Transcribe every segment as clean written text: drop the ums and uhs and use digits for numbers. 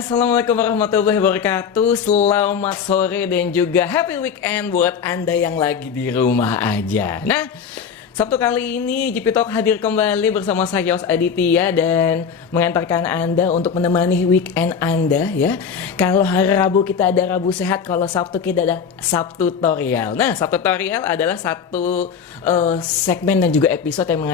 Assalamualaikum warahmatullahi wabarakatuh. Selamat sore dan juga happy weekend buat Anda yang lagi di rumah aja. Nah, Sabtu kali ini GP Talk hadir kembali bersama saya Yos Aditya dan mengantarkan Anda untuk menemani weekend Anda ya. Kalau hari Rabu kita ada Rabu Sehat, kalau Sabtu kita ada Sabtu Tutorial. Nah, Sabtu Tutorial adalah satu segmen dan juga episode yang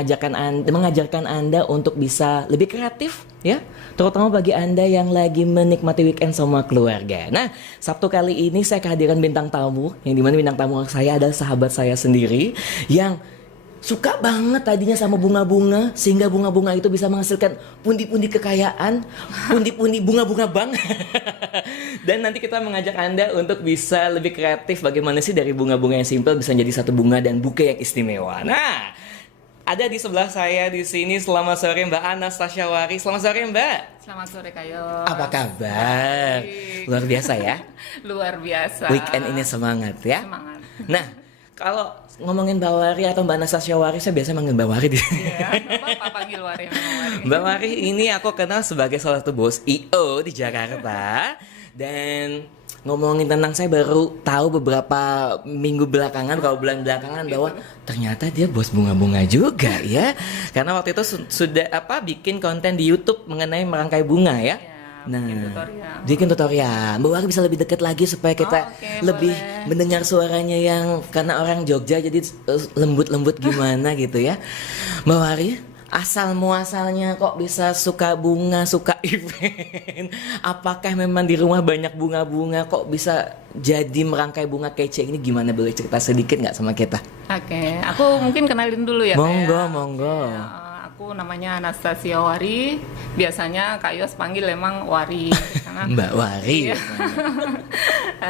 mengajarkan Anda untuk bisa lebih kreatif ya, terutama bagi Anda yang lagi menikmati weekend sama keluarga. Nah, Sabtu kali ini saya kehadiran bintang tamu, yang dimana bintang tamu saya adalah sahabat saya sendiri yang suka banget tadinya sama bunga-bunga, sehingga bunga-bunga itu bisa menghasilkan pundi-pundi kekayaan, pundi-pundi bunga-bunga bank. Dan nanti kita mengajak Anda untuk bisa lebih kreatif bagaimana sih dari bunga-bunga yang simple bisa jadi satu bunga dan buke yang istimewa. Nah, ada di sebelah saya di sini. Selamat sore Mbak Anastasia Wari. Selamat sore Mbak. Selamat sore Kayo. Apa kabar? Luar biasa ya. Luar biasa. Weekend ini semangat ya. Semangat. Nah, kalau ngomongin Mbak Wari atau Mbak Anastasia Wari, saya biasa manggil Mbak Wari. Iya, apa panggil Wari, Wari. Mbak Wari ini aku kenal sebagai salah satu bos IO di Jakarta. Dan ngomongin tentang saya baru tahu beberapa minggu belakangan, kalau bulan belakangan bahwa ternyata dia bos bunga-bunga juga ya. Karena waktu itu sudah bikin konten di YouTube mengenai merangkai bunga ya. Nah, bikin tutorial. Mbak Wari bisa lebih dekat lagi supaya kita lebih boleh mendengar suaranya yang karena orang Jogja jadi lembut-lembut gimana gitu ya. Mbak Wari, asal muasalnya kok bisa suka bunga, suka event? Apakah memang di rumah banyak bunga-bunga kok bisa jadi merangkai bunga kece ini? Gimana, boleh cerita sedikit nggak sama kita? Oke, aku mungkin kenalin dulu ya. Monggo. Aku namanya Anastasia Wari. Biasanya Kak Yos panggil emang Wari. Karena Mbak Wari. Iya.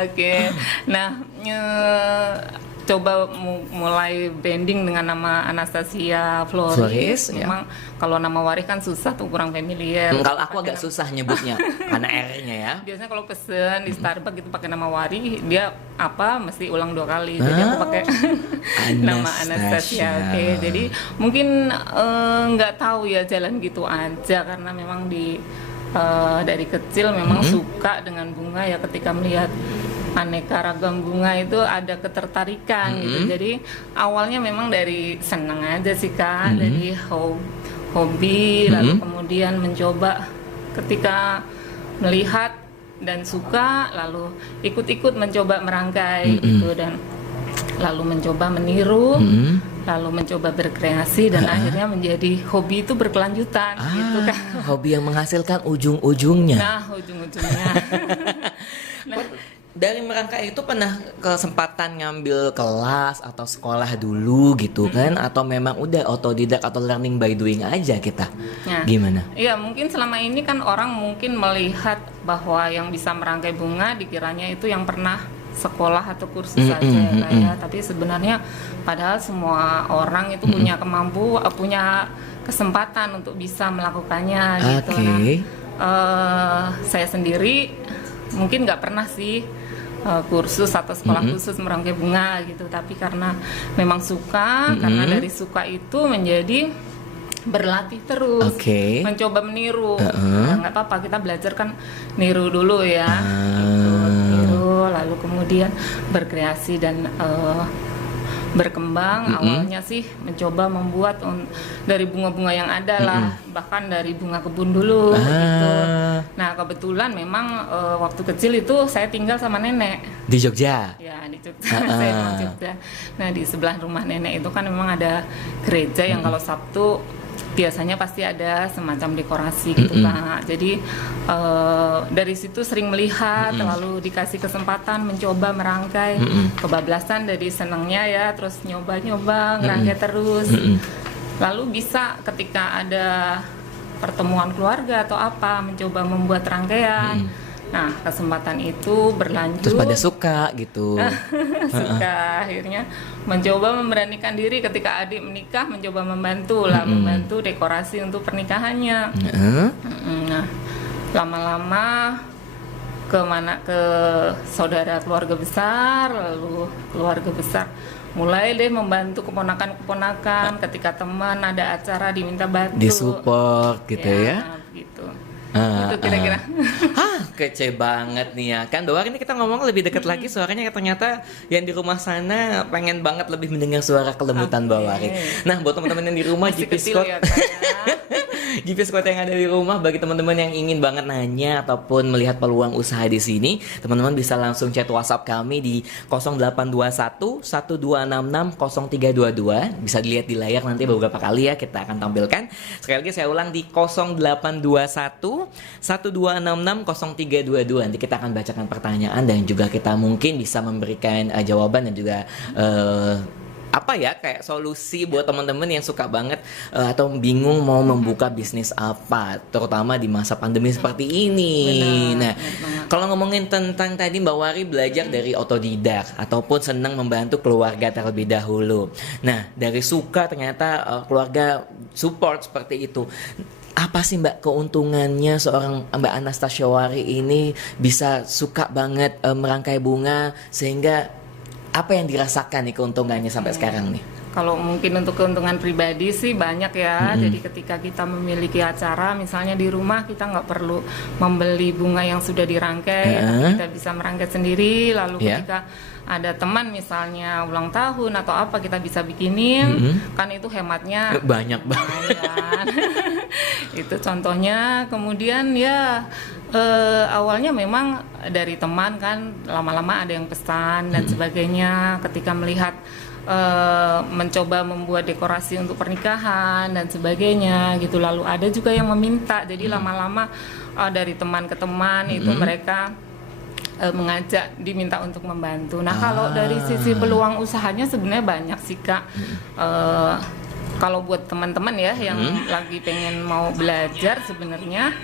Oke. Nah, coba mulai branding dengan nama Anastasia Floris. Memang kalau nama Wari kan susah tuh, kurang familiar. Kalau aku agak susah nyebutnya karena R-nya ya. Biasanya kalau pesen di Starbucks gitu pakai nama Wari, dia mesti ulang 2 kali. Jadi aku pakai nama Anastasia. Oke, jadi mungkin nggak tahu ya, jalan gitu aja karena memang dari kecil memang suka dengan bunga ya. Ketika melihat aneka ragam bunga itu ada ketertarikan gitu. Jadi awalnya memang dari senang aja sih Kak, dari hobi, lalu kemudian mencoba ketika melihat dan suka, lalu ikut-ikut mencoba merangkai gitu, dan lalu mencoba meniru, lalu mencoba berkreasi, dan akhirnya menjadi hobi itu berkelanjutan gitu kan. Hobi yang menghasilkan ujung-ujungnya. Nah, ujung-ujungnya. Dari merangkai itu pernah kesempatan ngambil kelas atau sekolah dulu gitu kan? Atau memang udah otodidak atau learning by doing aja kita? Nah, gimana? Iya, mungkin selama ini kan orang mungkin melihat bahwa yang bisa merangkai bunga dikiranya itu yang pernah sekolah atau kursus saja lah ya. Tapi sebenarnya padahal semua orang itu punya punya kesempatan untuk bisa melakukannya gitu. Nah, saya sendiri mungkin nggak pernah sih kursus atau sekolah khusus merangkai bunga gitu, tapi karena memang suka, karena dari suka itu menjadi berlatih terus, mencoba meniru. Nah, nggak apa-apa, kita belajar kan niru dulu ya, niru, lalu kemudian berkreasi dan berkembang. Awalnya sih mencoba membuat dari bunga-bunga yang ada lah, bahkan dari bunga kebun dulu gitu. Nah, kebetulan memang waktu kecil itu saya tinggal sama nenek di Jogja. Ya, di Jogja. Saya emang Jogja. Nah, di sebelah rumah nenek itu kan memang ada gereja yang kalau Sabtu biasanya pasti ada semacam dekorasi gitu Kak. Jadi dari situ sering melihat, lalu dikasih kesempatan mencoba merangkai, kebablasan dari senangnya ya, terus nyoba-nyoba ngerangkai terus. Lalu bisa ketika ada pertemuan keluarga atau apa, mencoba membuat rangkaian. Nah, kesempatan itu berlanjut. Terus pada suka gitu. Suka, akhirnya mencoba memberanikan diri ketika adik menikah, mencoba membantu lah, membantu dekorasi untuk pernikahannya. Nah, lama-lama ke saudara keluarga besar, lalu keluarga besar mulai deh membantu keponakan-keponakan ketika teman ada acara diminta bantu, disupport gitu ya. Gitu. Itu kira-kira. Kece banget nih ya kan. Bahwa ini kita ngomong lebih dekat lagi suaranya, ternyata yang di rumah sana pengen banget lebih mendengar suara kelembutan Mbak Wari. Nah, buat teman-teman yang di rumah, Masih GP kecil Squad ya kayaknya. GP Squad yang ada di rumah, bagi teman-teman yang ingin banget nanya ataupun melihat peluang usaha di sini, teman-teman bisa langsung chat WhatsApp kami di 0821 1266 0322. Bisa dilihat di layar nanti beberapa kali ya, kita akan tampilkan. Sekali lagi saya ulang, di 0821 1266 0322. Nanti kita akan bacakan pertanyaan dan juga kita mungkin bisa memberikan jawaban dan juga apa ya, kayak solusi buat teman-teman yang suka banget atau bingung mau membuka bisnis apa, terutama di masa pandemi seperti ini. Nah, kalau ngomongin tentang tadi Mbak Wari belajar dari otodidak ataupun senang membantu keluarga terlebih dahulu. Nah, dari suka ternyata keluarga support seperti itu. Apa sih Mbak keuntungannya seorang Mbak Anastasia Wari ini bisa suka banget merangkai bunga, sehingga apa yang dirasakan nih keuntungannya sampai sekarang nih? Kalau mungkin untuk keuntungan pribadi sih banyak ya. Jadi ketika kita memiliki acara, misalnya di rumah, kita nggak perlu membeli bunga yang sudah dirangkai, kita bisa merangkai sendiri. Lalu ketika ada teman misalnya ulang tahun atau apa, kita bisa bikinin, kan itu hematnya banyak banget. Itu contohnya. Kemudian ya awalnya memang dari teman kan, lama-lama ada yang pesan dan sebagainya. Ketika melihat mencoba membuat dekorasi untuk pernikahan dan sebagainya gitu, lalu ada juga yang meminta. Jadi lama-lama dari teman ke teman itu mereka mengajak, diminta untuk membantu. Nah, kalau dari sisi peluang usahanya sebenarnya banyak sih Kak. Kalau buat teman-teman ya yang lagi pengen mau belajar, sebenarnya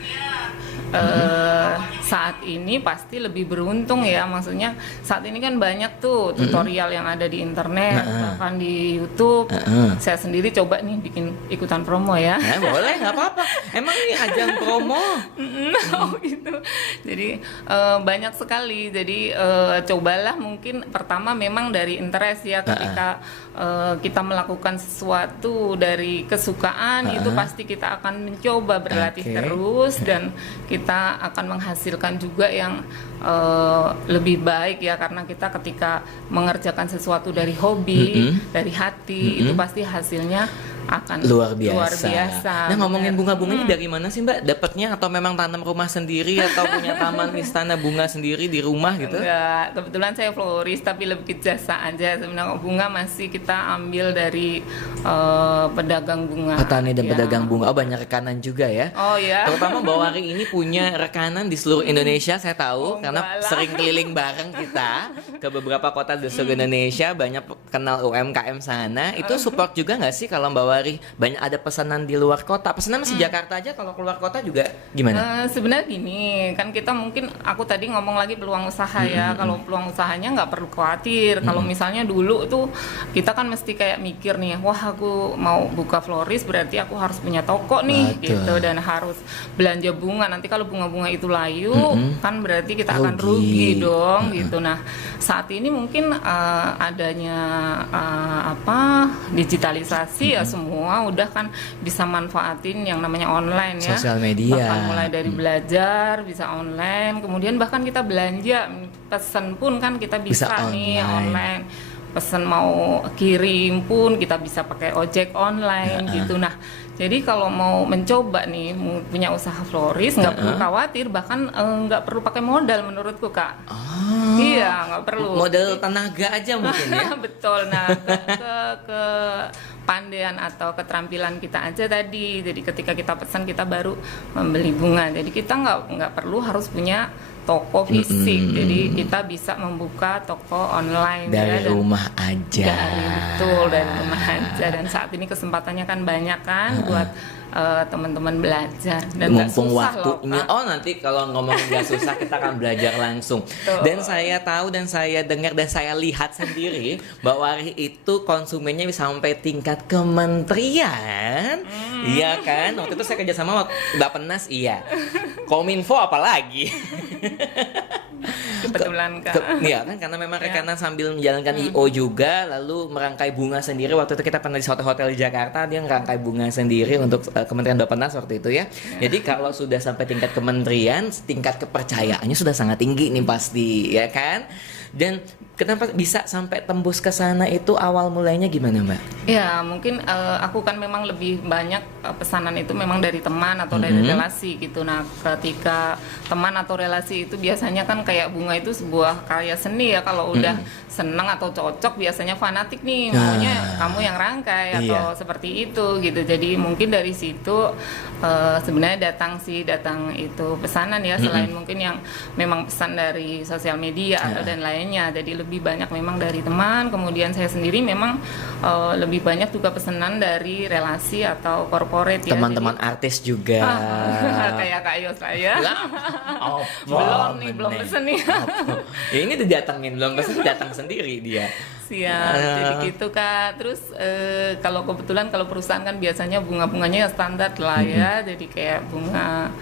saat ini pasti lebih beruntung ya. Maksudnya saat ini kan banyak tuh tutorial yang ada di internet, bahkan di YouTube. Saya sendiri coba nih bikin ikutan promo ya. Boleh, nggak apa-apa. Emang ini ajang promo. Gitu. Jadi banyak sekali. Jadi cobalah, mungkin pertama memang dari interest ya. Ketika kita melakukan sesuatu dari kesukaan, itu pasti kita akan mencoba berlatih terus, dan kita akan menghasilkan juga yang lebih baik ya, karena kita ketika mengerjakan sesuatu dari hobi, dari hati, itu pasti hasilnya akan luar biasa. Nah, ngomongin bunga-bunganya dari mana sih Mbak? Dapatnya atau memang tanam rumah sendiri atau punya taman istana bunga sendiri di rumah gitu? Enggak, kebetulan saya florist tapi lebih ke jasa aja. Sebenarnya bunga masih kita ambil dari pedagang bunga. Petani dan pedagang bunga. Oh, banyak rekanan juga ya? Oh ya. Terutama Mbak Wari ini punya rekanan di seluruh Indonesia, saya tahu, karena sering keliling bareng kita ke beberapa kota di seluruh Indonesia, banyak kenal UMKM sana. Itu support juga nggak sih kalau Mbak Wari banyak ada pesanan di luar kota? Pesanan masih Jakarta aja, kalau keluar kota juga gimana? Sebenarnya gini, kan kita mungkin, aku tadi ngomong lagi peluang usaha ya. Kalau peluang usahanya nggak perlu khawatir. Kalau misalnya dulu tuh kita kan mesti kayak mikir nih, wah aku mau buka florist berarti aku harus punya toko nih. Betul. Gitu, dan harus belanja bunga. Nanti kalau bunga-bunga itu layu, kan berarti kita akan rugi dong. Gitu. Nah, saat ini mungkin adanya digitalisasi ya, semua udah kan bisa manfaatin yang namanya online ya, sosial media. Bahkan mulai dari belajar bisa online, kemudian bahkan kita belanja, pesan pun kan kita bisa nih online. Pesan mau kirim pun kita bisa pakai ojek online gitu. Nah, jadi kalau mau mencoba nih punya usaha florist, nggak perlu khawatir, bahkan nggak perlu pakai modal menurutku Kak. Iya, nggak perlu. Modal tenaga aja mungkin ya. Betul. Nah, ke pandaian atau keterampilan kita aja tadi. Jadi ketika kita pesan, kita baru membeli bunga. Jadi kita nggak perlu harus punya toko fisik. Jadi kita bisa membuka toko online dari rumah aja. Dari rumah aja. Dan saat ini kesempatannya kan banyak kan buat teman-teman belajar, dan mumpung susah waktunya loh, nanti kalau ngomongin gak susah kita akan belajar langsung. Dan saya tahu dan saya dengar dan saya lihat sendiri Mbak Wari itu konsumennya bisa sampai tingkat kementerian. Iya kan, waktu itu saya kerja sama Bapenas, iya, Kominfo apalagi. Kebetulan Kak. Iya kan, karena memang Ya. rekanan sambil menjalankan IO juga, lalu merangkai bunga sendiri. Waktu itu kita pernah di hotel di Jakarta, dia merangkai bunga sendiri untuk Kementerian Bappenas waktu itu ya. Jadi kalau sudah sampai tingkat kementerian, tingkat kepercayaannya sudah sangat tinggi nih pasti, ya kan? Dan kenapa bisa sampai tembus ke sana itu awal mulainya gimana, Mbak? Ya, mungkin aku kan memang lebih banyak pesanan itu memang dari teman atau dari relasi gitu. Nah, ketika teman atau relasi itu biasanya kan kayak bunga itu sebuah karya seni ya. Kalau udah seneng atau cocok biasanya fanatik nih, maunya kamu yang rangkai atau seperti itu gitu. Jadi mungkin dari situ sebenarnya datang itu pesanan ya, selain mungkin yang memang pesan dari sosial media atau dan lainnya. Jadi lebih banyak memang dari teman, kemudian saya sendiri memang lebih banyak juga pesanan dari relasi atau corporate ya. Teman-teman artis juga. Kayak Kak Yos saya. Belum pesen nih. Ya ini didatengin, belum pesen, datang sendiri dia. Siap, jadi gitu Kak. Terus kalau kebetulan kalau perusahaan kan biasanya bunga-bunganya ya standar lah ya. Jadi kayak bunga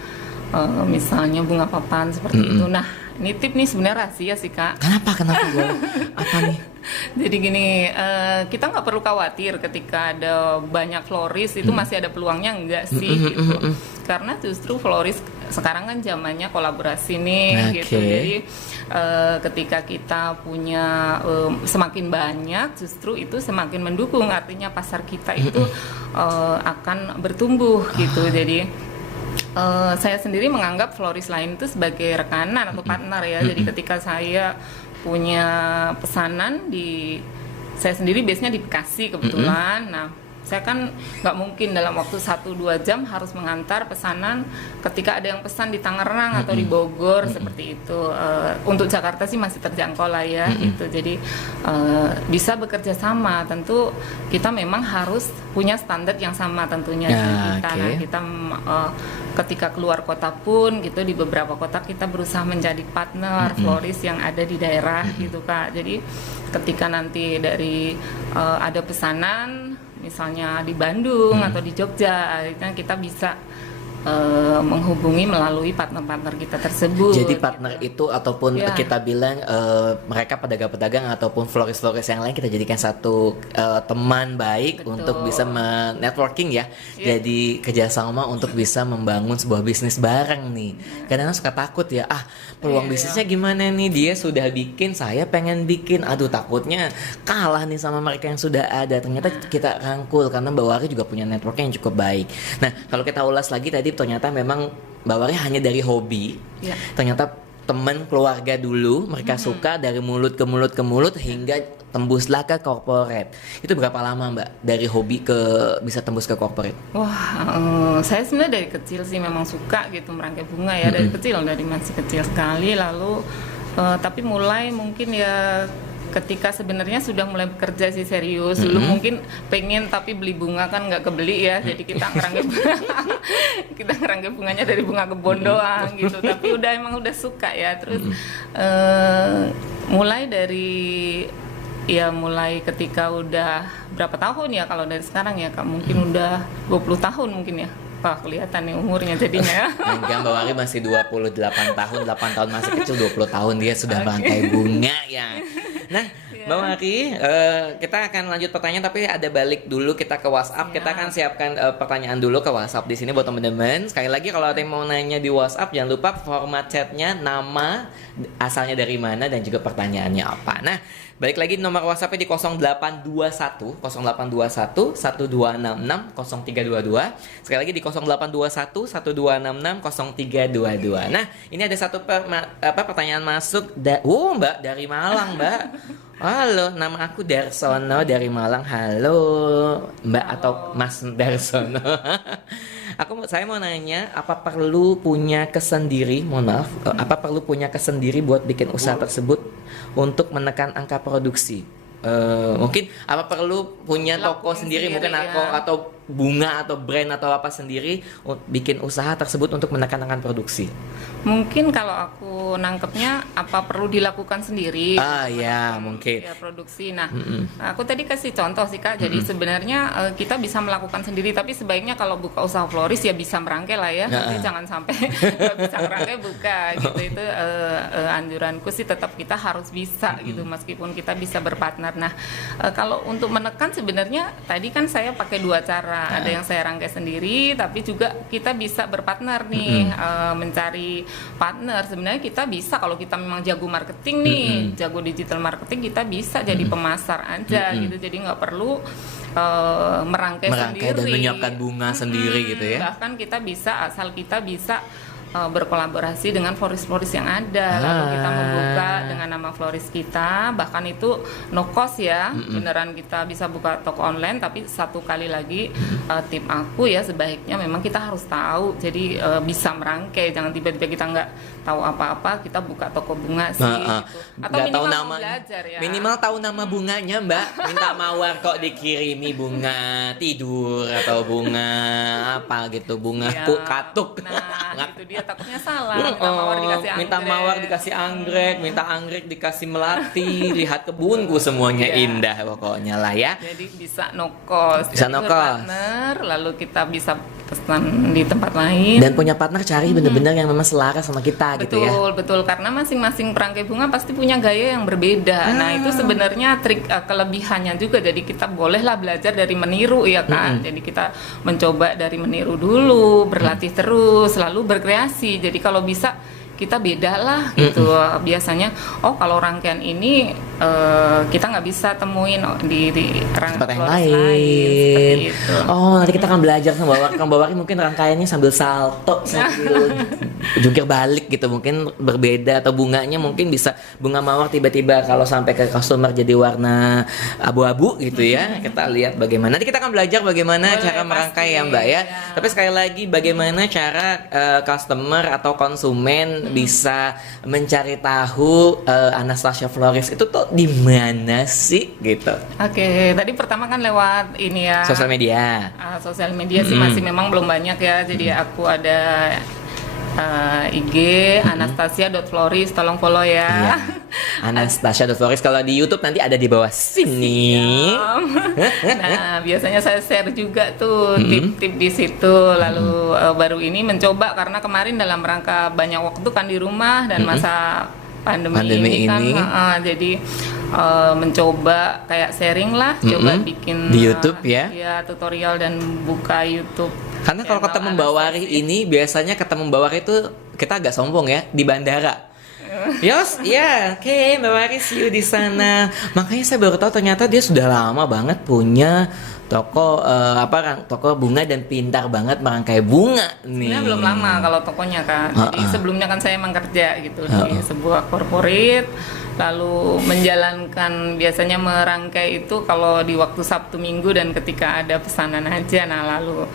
misalnya bunga papan seperti itu. Nah, ini tip nih sebenarnya rahasia sih Kak. Kenapa gue? Apa nih? Jadi gini, kita nggak perlu khawatir ketika ada banyak floris itu masih ada peluangnya enggak sih gitu. Karena justru floris sekarang kan zamannya kolaborasi nih gitu. Jadi ketika kita punya semakin banyak, justru itu semakin mendukung. Artinya pasar kita itu akan bertumbuh gitu. Jadi saya sendiri menganggap floris lain itu sebagai rekanan atau partner ya. Jadi ketika saya punya pesanan saya sendiri biasanya di Bekasi kebetulan. Nah, saya kan nggak mungkin dalam waktu 1-2 jam harus mengantar pesanan ketika ada yang pesan di Tangerang atau di Bogor seperti itu. Untuk Jakarta sih masih terjangkau lah ya gitu. Jadi bisa bekerja sama. Tentu kita memang harus punya standar yang sama tentunya dengan kita. Nah, kita ketika keluar kota pun gitu, di beberapa kota kita berusaha menjadi partner floris yang ada di daerah gitu Kak. Jadi ketika nanti dari ada pesanan misalnya di Bandung atau di Jogja, akhirnya kita bisa menghubungi melalui partner-partner kita tersebut. Jadi partner itu ataupun kita bilang mereka pedagang-pedagang ataupun floris-floris yang lain kita jadikan satu teman baik untuk bisa networking ya. Jadi kerjasama untuk bisa membangun sebuah bisnis bareng nih. Kadang-kadang suka takut ya, peluang bisnisnya gimana nih, dia sudah bikin, saya pengen bikin, aduh takutnya kalah nih sama mereka yang sudah ada. Ternyata kita rangkul karena Mbak Wari juga punya network yang cukup baik. Nah, kalau kita ulas lagi tadi ternyata memang Mbak Wari hanya dari hobi. Ternyata teman keluarga dulu mereka suka, dari mulut ke mulut hingga tembuslah ke corporate. Itu berapa lama Mbak dari hobi ke bisa tembus ke corporate? Wah, saya sebenarnya dari kecil sih memang suka gitu merangkai bunga ya, dari kecil, dari masih kecil sekali. Lalu tapi mulai mungkin ya ketika sebenarnya sudah mulai bekerja sih serius. Dulu mungkin pengen tapi beli bunga kan nggak kebeli ya, jadi kita ngerangkai bunganya dari bunga kebon doang gitu. Tapi emang udah suka ya. Terus mulai ketika udah berapa tahun ya, kalau dari sekarang ya Kak, mungkin udah 20 tahun mungkin ya. Wah, kelihatan nih umurnya jadinya. Enggak, Mbak Wari masih 28 tahun, 8 tahun masih kecil, 20 tahun dia sudah merangkai bunga ya. Nah, Mbak Wari, kita akan lanjut pertanyaan tapi ada balik dulu kita ke WhatsApp. Kita akan siapkan pertanyaan dulu ke WhatsApp di sini buat teman-teman. Sekali lagi kalau ada yang mau nanya di WhatsApp, jangan lupa format chatnya, nama, asalnya dari mana dan juga pertanyaannya apa. Nah, balik lagi nomor WhatsApp-nya di 0821 0821 1266 0322. Sekali lagi di 0821 1266 0322. Nah, ini ada satu pertanyaan masuk Mbak dari Malang, Mbak. Halo, nama aku Darsono dari Malang. Halo, Mbak atau Mas Darsono. Saya mau nanya, apa perlu punya kesendiri? Mohon maaf, apa perlu punya kesendiri buat bikin usaha tersebut untuk menekan angka produksi? Mungkin apa perlu punya toko sendiri mungkin atau bunga atau brand atau apa sendiri bikin usaha tersebut untuk menekan produksi? Mungkin kalau aku nangkepnya apa perlu dilakukan sendiri? Ya mungkin. Ya produksi. Nah, aku tadi kasih contoh sih Kak. Jadi sebenarnya kita bisa melakukan sendiri, tapi sebaiknya kalau buka usaha florist ya bisa merangkai lah ya. Tapi jangan sampai nggak bisa merangkai buka gitu. Itu anjuranku sih tetap kita harus bisa gitu, meskipun kita bisa berpartner. Nah, kalau untuk menekan sebenarnya tadi kan saya pakai dua cara. Ada yang saya rangkai sendiri, tapi juga kita bisa berpartner nih, mencari partner. Sebenarnya kita bisa kalau kita memang jago marketing nih, jago digital marketing, kita bisa jadi pemasar aja gitu. Jadi nggak perlu merangkai sendiri dan menyiapkan bunga sendiri gitu ya. Bahkan kita bisa, asal kita bisa berkolaborasi dengan florist-florist yang ada, lalu kita membuka dengan nama florist kita, bahkan itu no cost ya, beneran kita bisa buka toko online. Tapi satu kali lagi tip aku ya, sebaiknya memang kita harus tahu, jadi bisa merangkai, jangan tiba-tiba kita nggak tahu apa-apa kita buka toko bunga sih gitu. Atau nggak minimal tahu nama, belajar ya, minimal tahu nama bunganya Mbak. Minta mawar kok dikirimi bunga tidur atau bunga apa gitu, bunga katuk. Nah itu dia, takutnya salah. Minta mawar dikasih anggrek, minta mawar dikasih anggrek, minta anggrek dikasih melati. Lihat kebunku semuanya indah pokoknya lah ya. Jadi bisa no cost, bisa no cost. Partner, lalu kita bisa pesan di tempat lain. Dan punya partner cari bener-bener yang memang selaras sama kita gitu ya. Betul, karena masing-masing perangkai bunga pasti punya gaya yang berbeda. Nah itu sebenarnya trik kelebihannya juga. Jadi kita bolehlah belajar dari meniru ya kan. Jadi kita mencoba dari meniru dulu, berlatih terus, lalu berkreasi. Jadi kalau bisa kita beda lah gitu. Biasanya kalau rangkaian ini kita nggak bisa temuin di tempat yang lain. Nanti kita akan belajar sama Kang Bawari mungkin rangkaiannya sambil salto, sambil jungkir balik gitu, mungkin berbeda. Atau bunganya mungkin bisa bunga mawar tiba-tiba kalau sampai ke customer jadi warna abu-abu gitu ya. Kita lihat bagaimana. Nanti kita akan belajar bagaimana cara merangkai ya Mbak ya. Tapi sekali lagi bagaimana cara customer atau konsumen bisa mencari tahu Anastasia Florist itu tuh di mana sih gitu. Oke, tadi pertama kan lewat ini ya, sosial media. Sosial media sih masih memang belum banyak ya. Jadi aku ada IG anastasia.florist, tolong follow ya. Anastasia.florist, kalau di YouTube nanti ada di bawah sini. Nah, biasanya saya share juga tuh tip-tip di situ. Lalu baru ini mencoba karena kemarin dalam rangka banyak waktu kan di rumah dan masa pandemi ini kan, jadi mencoba kayak sharing lah, coba bikin di YouTube ya tutorial dan buka YouTube. Karena kalau ketemu Mbak Wari ini biasanya ketemu Mbak Wari itu kita agak sombong ya di bandara. Yos, oke, Mbak Wari see you di sana. Makanya saya baru tahu ternyata dia sudah lama banget punya toko toko bunga dan pintar banget merangkai bunga nih. Sebenarnya belum lama kalau tokonya kan. Jadi sebelumnya kan saya emang kerja gitu di sebuah corporate, lalu menjalankan biasanya merangkai itu kalau di waktu Sabtu Minggu dan ketika ada pesanan aja. Nah lalu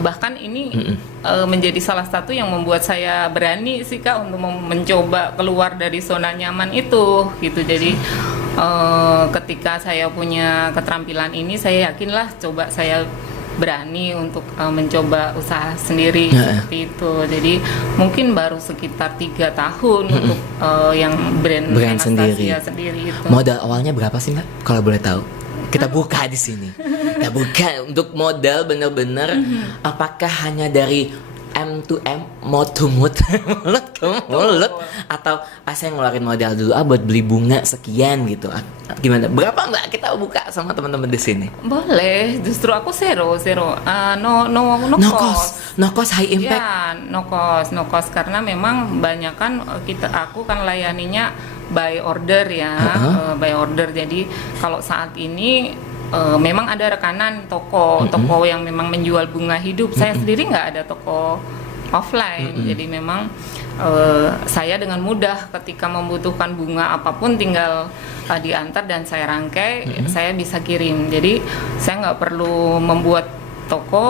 bahkan ini menjadi salah satu yang membuat saya berani sih Kak untuk mencoba keluar dari zona nyaman itu gitu. Jadi ketika saya punya keterampilan ini, saya yakinlah coba saya berani untuk mencoba usaha sendiri seperti itu. Jadi mungkin baru sekitar 3 tahun untuk yang brand Anastasia sendiri itu. Modal awalnya berapa sih Mbak kalau boleh tahu? Kita buka di sini. Kita buka untuk modal bener-bener. Apakah hanya dari M to M, mouth to mouth, mulut ke mulut, atau saya ngeluarin modal dulu buat beli bunga sekian gitu. Gimana? Berapa Mbak kita buka sama teman-teman di sini? Boleh. Justru aku zero. No cost. No cost, high impact. Ya, no cost karena memang banyak kan aku kan layaninya by order ya, by order. Jadi kalau saat ini memang ada rekanan toko yang memang menjual bunga hidup. Saya sendiri nggak ada toko offline. Jadi memang saya dengan mudah ketika membutuhkan bunga apapun tinggal diantar dan saya rangkai, saya bisa kirim. Jadi saya nggak perlu membuat toko,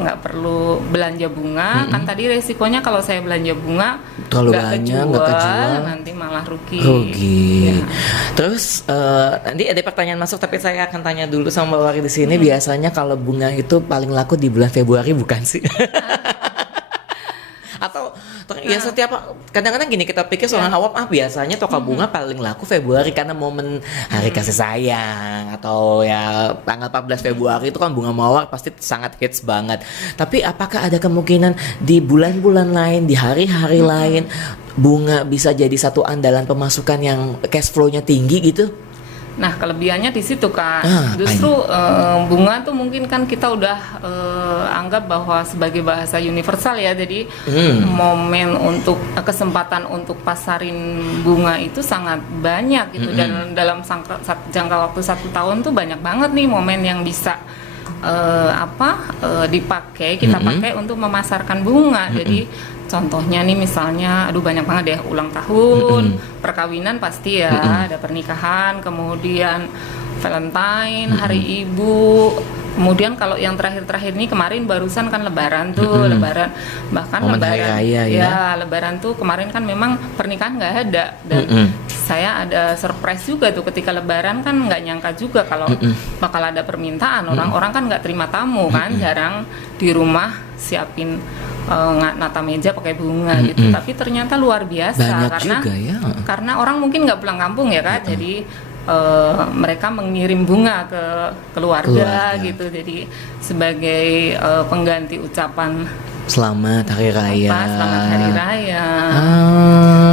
nggak perlu belanja bunga. Kan tadi resikonya kalau saya belanja bunga terlalu banyak, nggak kejual, nanti malah rugi. Ya. Terus nanti ada pertanyaan masuk, tapi saya akan tanya dulu sama Mbak Wari di sini. Biasanya kalau bunga itu paling laku di bulan Februari bukan sih? Atau ya setiap kadang-kadang gini kita pikir seorang awam biasanya toko bunga paling laku Februari karena momen hari kasih sayang atau ya tanggal 14 Februari itu kan bunga mawar pasti sangat hits banget. Tapi apakah ada kemungkinan di bulan-bulan lain, di hari-hari lain bunga bisa jadi satu andalan pemasukan yang cash flow-nya tinggi gitu? Nah, kelebihannya di situ, Kak. Justru bunga tuh mungkin kan kita udah anggap bahwa sebagai bahasa universal ya. Jadi momen untuk kesempatan untuk pasarin bunga itu sangat banyak gitu. Dan dalam jangka waktu 1 tahun tuh banyak banget nih momen yang bisa dipakai, kita pakai untuk memasarkan bunga. Jadi contohnya nih misalnya, banyak banget deh, ulang tahun, perkawinan pasti ya, ada pernikahan, kemudian Valentine, Hari Ibu, kemudian kalau yang terakhir-terakhir ini kemarin barusan kan Lebaran tuh, Lebaran, bahkan momen Lebaran, hari raya, ya Lebaran tuh kemarin kan memang pernikahan nggak ada, dan saya ada surprise juga tuh ketika Lebaran, kan nggak nyangka juga kalau bakal ada permintaan, orang-orang kan nggak terima tamu kan, jarang di rumah siapin nata meja pakai bunga gitu, tapi ternyata luar biasa. Banyak karena juga, ya. Karena orang mungkin nggak pulang kampung ya Kak, jadi mereka mengirim bunga ke keluarga gitu, jadi sebagai pengganti ucapan selamat hari raya. Selamat hari raya.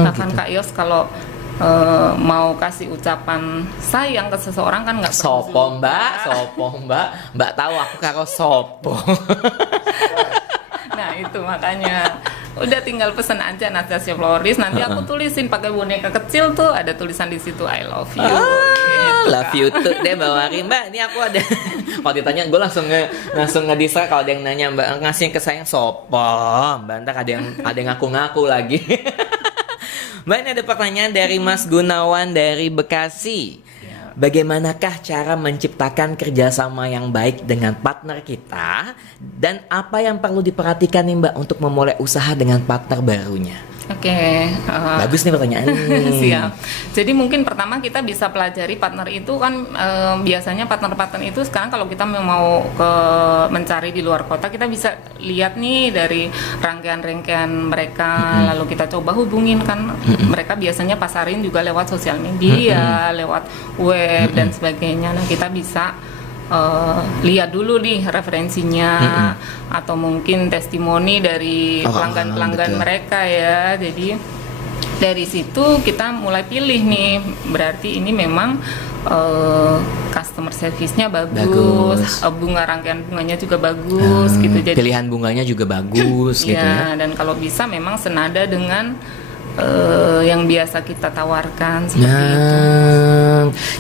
Bahkan gitu. Kak Yos kalau mau kasih ucapan sayang ke seseorang kan nggak perlu sopo mbak tahu aku karo sopo. Nah itu makanya udah tinggal pesen aja Natasha Floris, nanti aku tulisin pakai boneka kecil tuh, ada tulisan di situ I love you. Gitu, love you tuh deh Mbak Wari. Mbak, ini aku ada kalau ditanya gue langsung ngedisa kalau ada yang nanya Mbak ngasih ke saya sopo Mbak, ntar ada yang ngaku-ngaku lagi. Mbak, ini ada pertanyaan dari Mas Gunawan dari Bekasi. Bagaimanakah cara menciptakan kerjasama yang baik dengan partner kita, dan apa yang perlu diperhatikan nih Mbak untuk memulai usaha dengan partner barunya? Oke, bagus nih pertanyaannya. Siap. Jadi mungkin pertama kita bisa pelajari partner itu kan, biasanya partner-partner itu sekarang kalau kita mau mencari di luar kota, kita bisa lihat nih dari rangkaian-rangkaian mereka, lalu kita coba hubungin kan. Mereka biasanya pasarin juga lewat sosial media, lewat web dan sebagainya. Nah kita bisa lihat dulu nih referensinya, atau mungkin testimoni dari pelanggan-pelanggan mereka ya. Jadi dari situ kita mulai pilih nih, berarti ini memang customer service-nya bagus. Bunga, rangkaian bunganya juga bagus gitu. Jadi pilihan bunganya juga bagus gitu ya. Dan kalau bisa memang senada dengan yang biasa kita tawarkan seperti itu.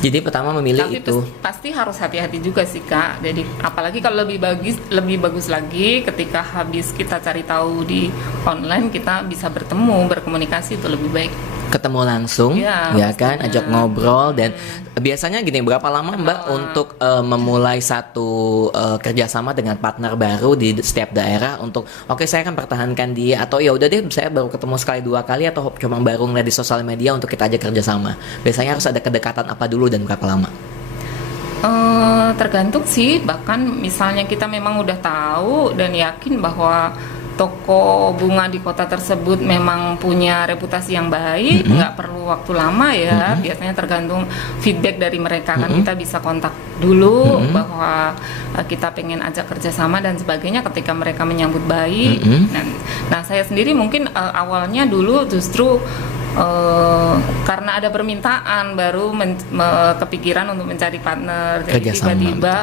Jadi pertama memilih. Tapi itu pasti harus hati-hati juga sih Kak. Jadi apalagi kalau lebih bagus lagi ketika habis kita cari tahu di online, kita bisa berkomunikasi, itu lebih baik. Ketemu langsung, ya kan, ajak ngobrol. Dan biasanya gini, berapa lama Mbak untuk memulai satu kerjasama dengan partner baru di setiap daerah untuk saya akan pertahankan dia, atau ya udah deh saya baru ketemu sekali 2 kali, atau cuma baru ngeliat di sosial media untuk kita ajak kerjasama? Biasanya harus ada kedekatan apa dulu dan berapa lama? Tergantung sih, bahkan misalnya kita memang udah tahu dan yakin bahwa toko bunga di kota tersebut memang punya reputasi yang baik, nggak perlu waktu lama ya. Biasanya tergantung feedback dari mereka kan, kita bisa kontak dulu bahwa kita pengen ajak kerjasama dan sebagainya. Ketika mereka menyambut baik, nah saya sendiri mungkin awalnya dulu justru karena ada permintaan baru kepikiran untuk mencari partner. Jadi tiba-tiba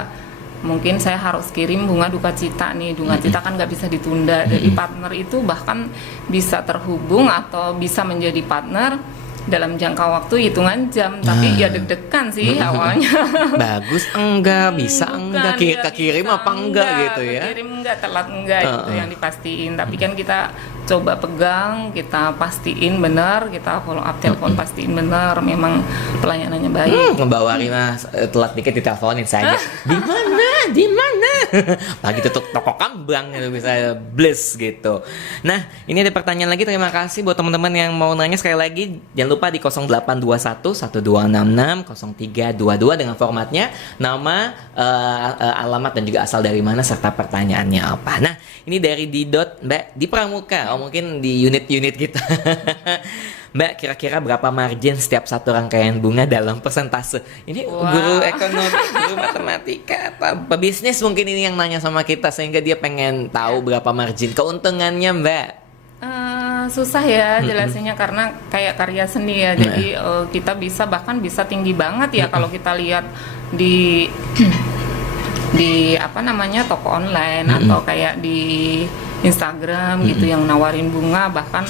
mungkin saya harus kirim bunga duka cita nih, duka cita kan nggak bisa ditunda. Jadi partner itu bahkan bisa terhubung atau bisa menjadi partner dalam jangka waktu hitungan jam. Tapi ya deg-degan sih awalnya. Bagus enggak, bisa enggak, kirim apa enggak gitu ya. Kirim enggak, telat enggak, itu yang dipastiin. Tapi kan kita coba pegang, kita pastiin benar, kita follow up telepon, pastiin benar memang pelayanannya baik. Mbak Wari mah telat dikit diteleponin saja. Di mana Di mana? Lagi tutup toko kambang gitu bisa bless gitu. Nah, ini ada pertanyaan lagi. Terima kasih buat teman-teman yang mau nanya sekali lagi. Jangan lupa di 0821 1266 0322 dengan formatnya nama, alamat dan juga asal dari mana serta pertanyaannya apa. Nah, ini dari Didot Mbak di Pramuka. Mungkin di unit-unit kita. Mbak, kira-kira berapa margin setiap satu rangkaian bunga dalam persentase? Ini guru ekonomi, guru matematika, apa pebisnis mungkin ini yang nanya sama kita sehingga dia pengen tahu berapa margin keuntungannya, Mbak. Susah ya jelasinnya karena kayak karya seni ya. Jadi kita bahkan bisa tinggi banget ya kalau kita lihat di toko online atau kayak di Instagram gitu yang nawarin bunga, bahkan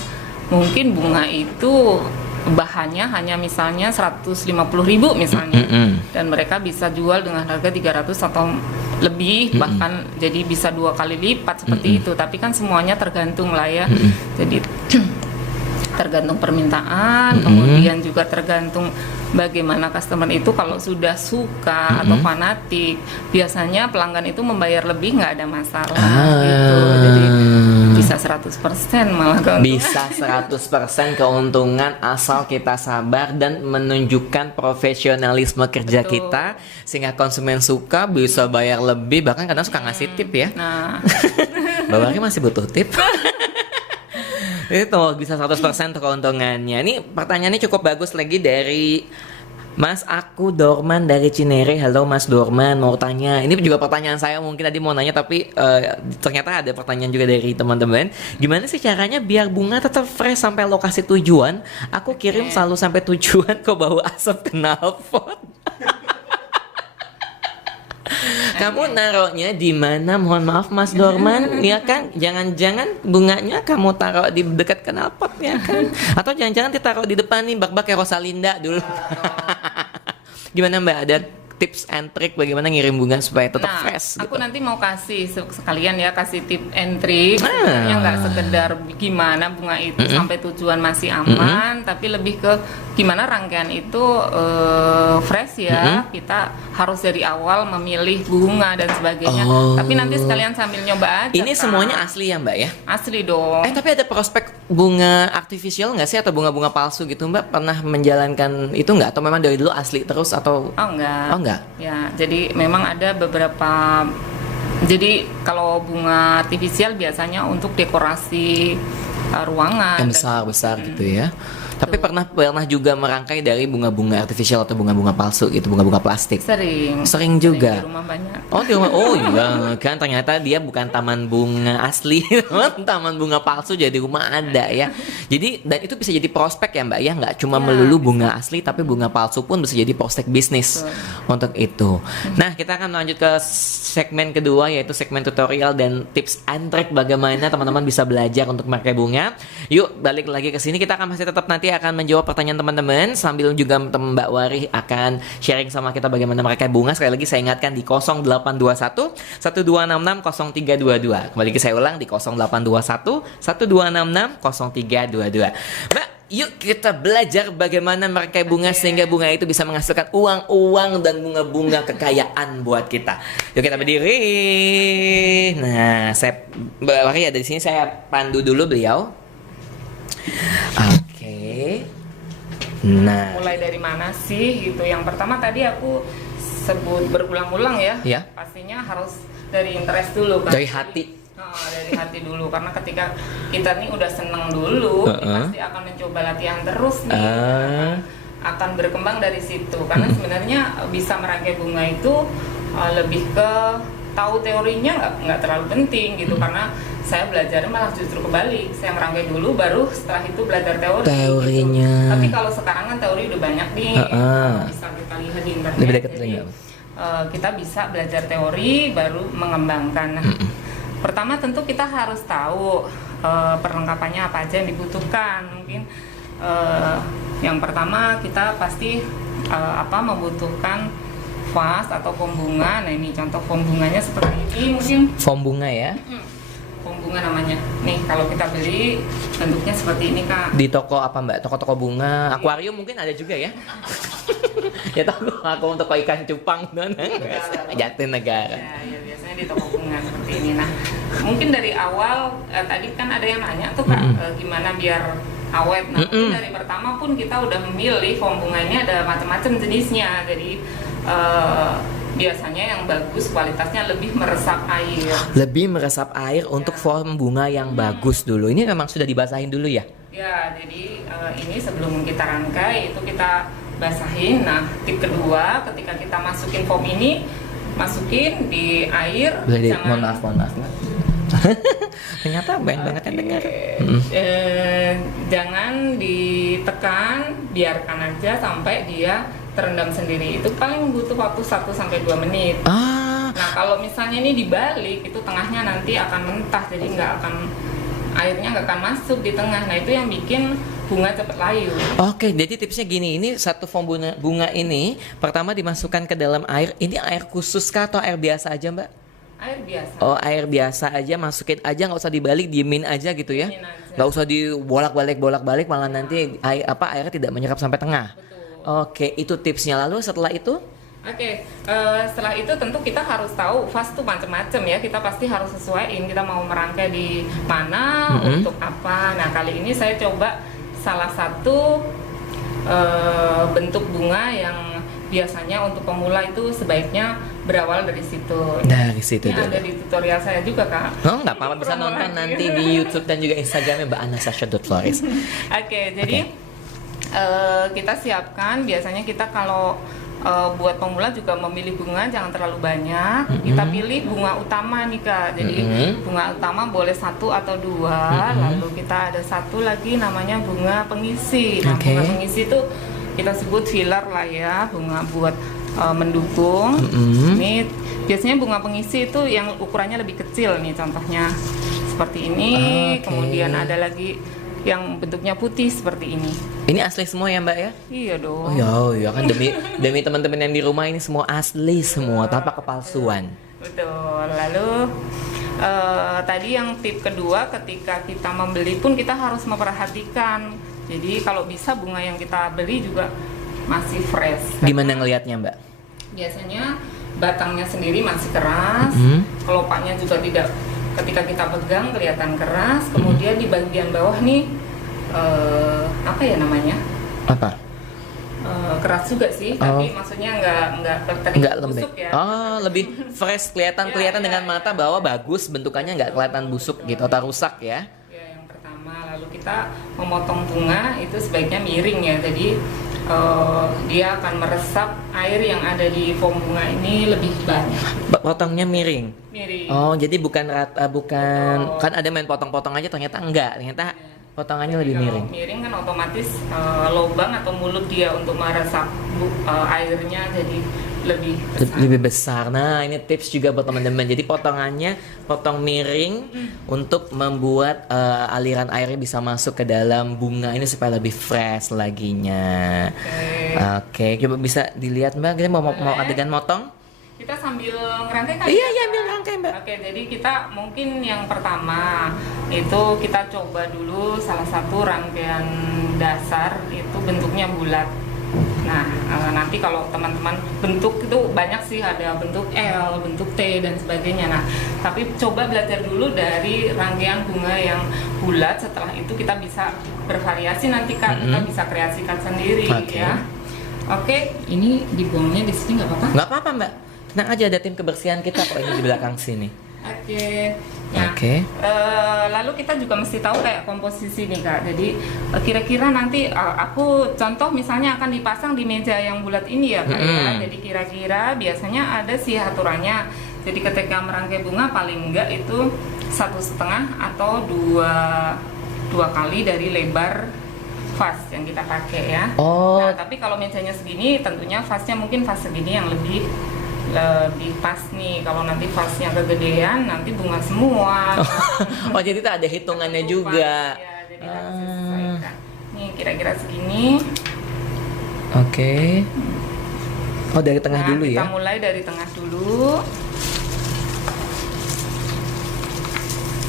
mungkin bunga itu bahannya hanya misalnya 150.000 misalnya dan mereka bisa jual dengan harga 300 atau lebih bahkan jadi bisa 2 kali lipat seperti itu. Tapi kan semuanya tergantung lah ya. Jadi tergantung permintaan, kemudian juga tergantung bagaimana customer itu. Kalau sudah suka atau fanatik, biasanya pelanggan itu membayar lebih, nggak ada masalah gitu. Jadi bisa 100% malah keuntungan. Bisa 100% keuntungan asal kita sabar dan menunjukkan profesionalisme kerja kita sehingga konsumen suka, bisa bayar lebih, bahkan kadang suka ngasih tip ya. Nah, Mbak Wari masih butuh tip. Itu bisa 100% keuntungannya. Ini pertanyaannya cukup bagus lagi dari Mas Aku Dorman dari Cinere. Halo Mas Dorman, mau tanya. Ini juga pertanyaan saya, mungkin tadi mau nanya tapi ternyata ada pertanyaan juga dari teman-teman. Gimana sih caranya biar bunga tetap fresh sampai lokasi tujuan? Aku kirim selalu sampai tujuan kok bau asap knalpot. Kamu naruhnya di mana? Mohon maaf Mas Dorman, ya kan? Jangan-jangan bunganya kamu taruh di dekat knalpot ya kan? Atau jangan-jangan ditaruh di depan nih bak-bak kayak Rosalinda dulu. Gimana Mbak, ada tips and trick bagaimana ngirim bunga supaya tetap fresh gitu? Aku nanti mau kasih sekalian ya, kasih tip and trick. Sebenarnya nggak sekedar gimana bunga itu sampai tujuan masih aman, tapi lebih ke gimana rangkaian itu fresh ya. Kita harus dari awal memilih bunga dan sebagainya. Tapi nanti sekalian sambil nyoba aja. Ini semuanya asli ya Mbak ya? Asli dong. Tapi ada prospek bunga artifisial nggak sih atau bunga-bunga palsu gitu Mbak? Pernah menjalankan itu nggak? Atau memang dari dulu asli terus atau? Enggak. Ya, jadi memang ada beberapa. Jadi kalau bunga artifisial biasanya untuk dekorasi ruangan yang besar gitu ya. Tapi pernah juga merangkai dari bunga-bunga artifisial atau bunga-bunga palsu gitu, bunga-bunga plastik. Sering juga. Di rumah banyak. Di rumah. Oh iya kan, ternyata dia bukan taman bunga asli, taman bunga palsu jadi rumah ada ya. Jadi dan itu bisa jadi prospek ya Mbak ya, nggak cuma melulu bunga asli tapi bunga palsu pun bisa jadi prospek bisnis untuk itu. Nah, kita akan lanjut ke segmen kedua yaitu segmen tutorial dan tips and trick bagaimana teman-teman bisa belajar untuk memakai bunga. Yuk balik lagi ke sini, kita akan masih tetap nanti akan menjawab pertanyaan teman-teman sambil juga Mbak Wari akan sharing sama kita bagaimana mereka bunga. Sekali lagi saya ingatkan di 0821 1266 0322. Kembali lagi saya ulang di 0821 1266 0322. Mbak, yuk kita belajar bagaimana merangkai bunga sehingga bunga itu bisa menghasilkan uang dan bunga-bunga kekayaan buat kita. Yuk kita berdiri. Nah, Mbak Wari ada di sini, saya pandu dulu beliau. Nah, mulai dari mana sih gitu? Yang pertama tadi aku sebut berulang-ulang ya. Pastinya harus dari interest dulu kan. Dari hati. Dari hati dulu, karena ketika kita nih udah seneng dulu, pasti akan mencoba latihan terus nih. Akan berkembang dari situ. Karena sebenarnya bisa merangkai bunga itu lebih ke tahu teorinya nggak terlalu penting gitu, karena saya belajarnya malah justru kebalik. Saya ngerangkai dulu, baru setelah itu belajar teorinya. Gitu. Tapi kalau sekarang kan teori udah banyak nih, bisa kita lihat di internet. Jadi kita bisa belajar teori, baru mengembangkan. Nah, pertama tentu kita harus tahu perlengkapannya apa aja yang dibutuhkan. Mungkin yang pertama kita pasti membutuhkan vas atau pom bunga. Nah ini contoh pom bunganya seperti ini mungkin. Pom bunga ya? Pom bunga namanya. Nih kalau kita beli bentuknya seperti ini Kak. Di toko apa Mbak? Toko-toko bunga, akuarium mungkin ada juga ya? Ya toko aku toko ikan cupang dan Jatinegara. Ya biasanya di toko bunga seperti ini. Nah mungkin dari awal tadi kan ada yang nanya tuh Kak, gimana biar awet. Nah mungkin dari pertama pun kita udah memilih foam bunga ini ada macam-macam jenisnya. Jadi biasanya yang bagus kualitasnya lebih meresap air. Lebih meresap air untuk form bunga yang bagus dulu. Ini memang sudah dibasahin dulu ya? Ya, jadi ini sebelum kita rangkai itu kita basahin. Nah, tip kedua ketika kita masukin foam ini, masukin di air. Mohon maaf Mbak. Ternyata banyak banget yang dengar. Jangan ditekan, biarkan aja sampai dia terendam sendiri. Itu paling butuh waktu 1-2 menit. Nah kalau misalnya ini dibalik, itu tengahnya nanti akan mentah, jadi airnya nggak akan masuk di tengah. Nah itu yang bikin bunga cepat layu. Oke, jadi tipsnya gini, ini satu foam bunga ini pertama dimasukkan ke dalam air. Ini air khusus kah atau air biasa aja Mbak? Air biasa. Oh, air biasa aja, masukin aja, nggak usah dibalik, diemin aja gitu ya? Nggak usah dibolak-balik, malah nanti airnya tidak menyerap sampai tengah. Betul. Oke, itu tipsnya. Lalu setelah itu? Setelah itu tentu kita harus tahu vas tuh macam-macam ya. Kita pasti harus sesuaiin kita mau merangkai di mana, untuk apa. Nah kali ini saya coba salah satu bentuk bunga yang biasanya untuk pemula itu sebaiknya berawal dari situ. Dari situ. Ini ada di tutorial saya juga Kak. Oh nggak apa-apa, bisa nonton nanti di YouTube dan juga Instagramnya Mbak Anastasya.Flores. Jadi kita siapkan, biasanya kita kalau buat pemula juga memilih bunga jangan terlalu banyak. Kita pilih bunga utama nih Kak. Jadi bunga utama boleh 1 atau 2. Lalu kita ada satu lagi namanya bunga pengisi. Nah bunga pengisi itu kita sebut filler lah ya, bunga buat mendukung. Ini biasanya bunga pengisi itu yang ukurannya lebih kecil nih, contohnya seperti ini. Kemudian ada lagi yang bentuknya putih seperti ini. Ini asli semua ya Mbak ya? Iya dong. Oh ya kan demi teman-teman yang di rumah ini semua asli semua tanpa kepalsuan. Betul. Lalu tadi yang tip kedua, ketika kita membeli pun kita harus memperhatikan. Jadi kalau bisa bunga yang kita beli juga masih fresh. Gimana ngelihatnya Mbak? Biasanya batangnya sendiri masih keras, kelopaknya juga tidak. Ketika kita pegang kelihatan keras, kemudian di bagian bawah nih apa ya namanya? Apa? Keras juga sih, tapi maksudnya nggak lembek busuk ya. Oh, lebih fresh, kelihatan dengan mata bahwa bagus, bentukannya nggak kelihatan busuk gitu atau rusak ya. Ya, yang pertama. Lalu kita memotong bunga itu sebaiknya miring ya. Jadi dia akan meresap air yang ada di foam bunga ini lebih banyak. Potongnya miring. Oh, jadi bukan kan ada main potong-potong aja, ternyata enggak. Ternyata potongannya lebih miring. Kalau miring kan otomatis lubang atau mulut dia untuk meresap airnya jadi lebih besar. Nah, ini tips juga buat teman-teman. Jadi potongannya potong miring untuk membuat aliran airnya bisa masuk ke dalam bunga ini supaya lebih fresh laginya. Oke, coba bisa dilihat Mbak. Kita mau adegan motong? Kita sambil ngerangkai kan? Iya, ambil rangkai Mbak. Oke, jadi kita mungkin yang pertama itu kita coba dulu salah satu rangkaian dasar itu bentuknya bulat. Nah, nanti kalau teman-teman bentuk itu banyak sih, ada bentuk L, bentuk T dan sebagainya. Nah, tapi coba belajar dulu dari rangkaian bunga yang bulat. Setelah itu kita bisa bervariasi nanti Kak, kita bisa kreasikan sendiri ya. Oke, ini dibuangnya di sini nggak apa-apa? Nggak apa-apa Mbak. Tenang aja, ada tim kebersihan kita kok ini di belakang sini. Oke. Nah, lalu kita juga mesti tahu kayak komposisi nih Kak. Jadi kira-kira nanti aku contoh misalnya akan dipasang di meja yang bulat ini ya Kak ya. Jadi kira-kira biasanya ada sih aturannya. Jadi ketika merangkai bunga paling enggak itu 1,5 atau 2 kali dari lebar vas yang kita pakai ya. Nah, tapi kalau mejanya segini tentunya vasnya mungkin vas segini yang lebih pas nih. Kalau nanti vasnya kegedean nanti bunga semua. Oh jadi tak ada hitungannya juga. Ya, jadi harus disesuaikan. Nih kira-kira segini. Oke. Oh dari tengah dulu ya? Kita mulai dari tengah dulu.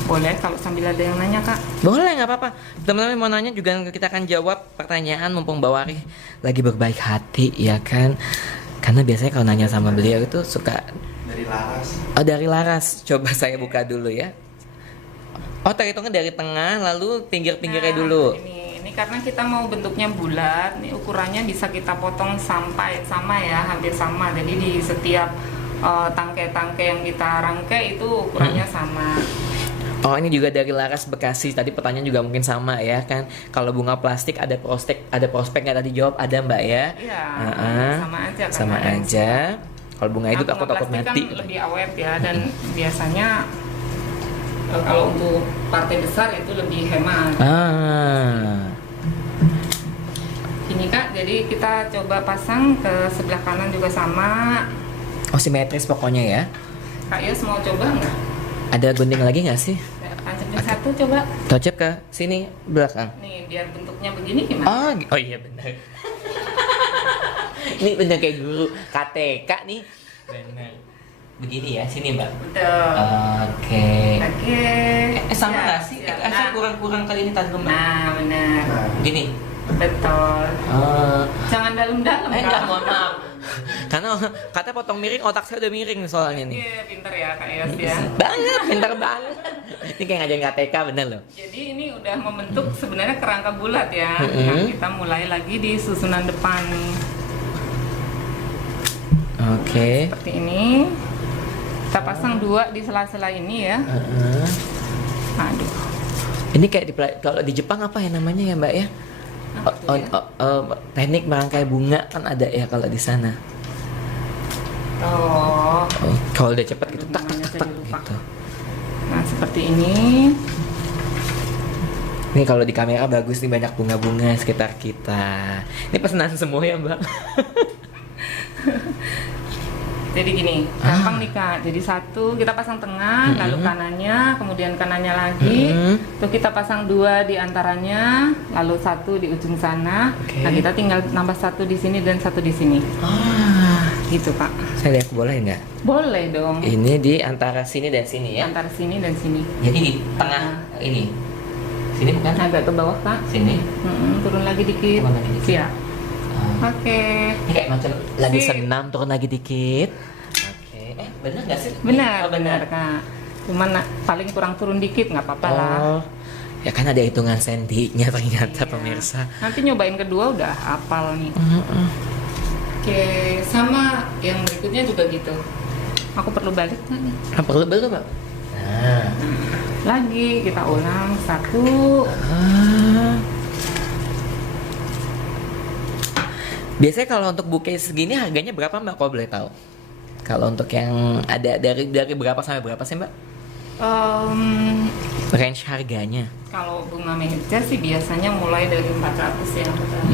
Boleh kalau sambil ada yang nanya Kak. Boleh, nggak apa-apa. Teman-teman mau nanya juga kita akan jawab pertanyaan mumpung Mbak Wari lagi berbaik hati ya kan. Karena biasanya kalau nanya sama beliau itu suka Dari Laras. oh dari Laras. Coba saya buka dulu ya. Oh terhitungnya dari tengah lalu pinggir-pinggirnya Nah, dulu. Ini karena kita mau bentuknya bulat, nih ukurannya bisa kita potong sampai sama ya, hampir sama. Jadi di setiap tangkai-tangkai yang kita rangkai itu ukurannya sama. Oh ini juga dari Laras Bekasi. Tadi pertanyaan juga mungkin sama ya kan. Kalau bunga plastik ada prospek nggak tadi jawab ada Mbak ya. Iya, Heeh. sama aja. Sama karena yang- aja. Kalau bunga itu Nah, takut bunga plastik mati. kan lebih awet ya, dan biasanya kalau untuk partai besar itu lebih hemat. Ah. Ini Kak, jadi kita coba pasang ke sebelah kanan juga sama. Oh simetris pokoknya ya. Kak Yos mau coba nggak? Ada gunting lagi nggak sih? Tancapin satu coba. Tocep ke sini belakang. Nih biar bentuknya begini gimana? Oh, oh iya benar. Ini benar kayak guru KTK nih. Benar. Begini ya, sini Mbak. Betul. Oke. Oke. Sama Ya, nggak sih? ya. Saya kurang kali ini tante Mbak. Nah, benar. Nah, Gini. Betul. Eh, Jangan dalam-dalam enggak, mohon maaf. Karena katanya potong miring, otak saya udah miring soalnya nih. Iya, pinter ya Kak Yos ya. Banget, pintar banget. Ini kayak ngajarin KTK bener loh. Jadi ini udah membentuk sebenarnya kerangka bulat ya. Mm-mm. Nah, kita mulai lagi di susunan depan nih. Oke. Seperti ini. Kita pasang dua di sela-sela ini ya. Heeh. Aduh. Ini kayak kalau di Jepang apa ya namanya ya Mbak ya? Apa tuh ya? Teknik merangkai bunga kan ada ya kalau di sana. Oh. Oh, kalau udah cepet gitu Aduh, tak tak namanya tak saya tak lupa. gitu. Nah, seperti ini. Ini kalau di kamera bagus nih banyak bunga-bunga sekitar kita. Ini pesanan semua ya Mbak. Jadi gini, gampang nih Kak. Jadi satu kita pasang tengah, lalu kanannya, kemudian kanannya lagi. Terus kita pasang dua di antaranya, lalu satu di ujung sana. Oke. Nah, kita tinggal nambah satu di sini dan satu di sini. Ah, Gitu Kak. saya lihat boleh nggak? Boleh dong. Ini di antara sini dan sini ya. Antara sini dan sini. Jadi di tengah ini. Sini bukan? Agak ke bawah Kak. Sini. Turun lagi dikit. Turun lagi dikit. Siap. Ah. Oke. Ini kayak macam lagi Sip. senam turun lagi dikit. Oke. Bener nggak sih? Benar, Oh, benar Kak. Cuman paling kurang turun dikit nggak apa-apa lah. Oh. Ya kan ada hitungan sentinya ternyata Iya. pemirsa. Nanti nyobain kedua udah hafal nih. Oke, sama yang berikutnya juga gitu. Aku perlu balik nggak nih? Perlu belum Mbak? Nah. Lagi kita ulang satu. Ah. Biasanya kalau untuk bouquet segini harganya berapa Mbak kalau boleh tahu? Kalau untuk yang ada dari berapa sampai berapa sih Mbak? Range harganya? Kalau bunga meja sih biasanya mulai dari 400 ya.